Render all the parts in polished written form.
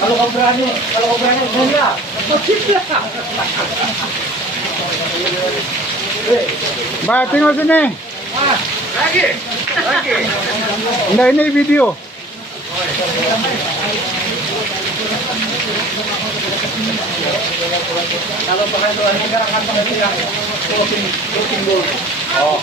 Kalau kau berani, enggak. Mbak, tengok sini. Lagi. Enggak, ini video. Kalau penghasilan negara kan penghasilan closing dulu. Oh.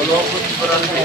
Walaupun berani.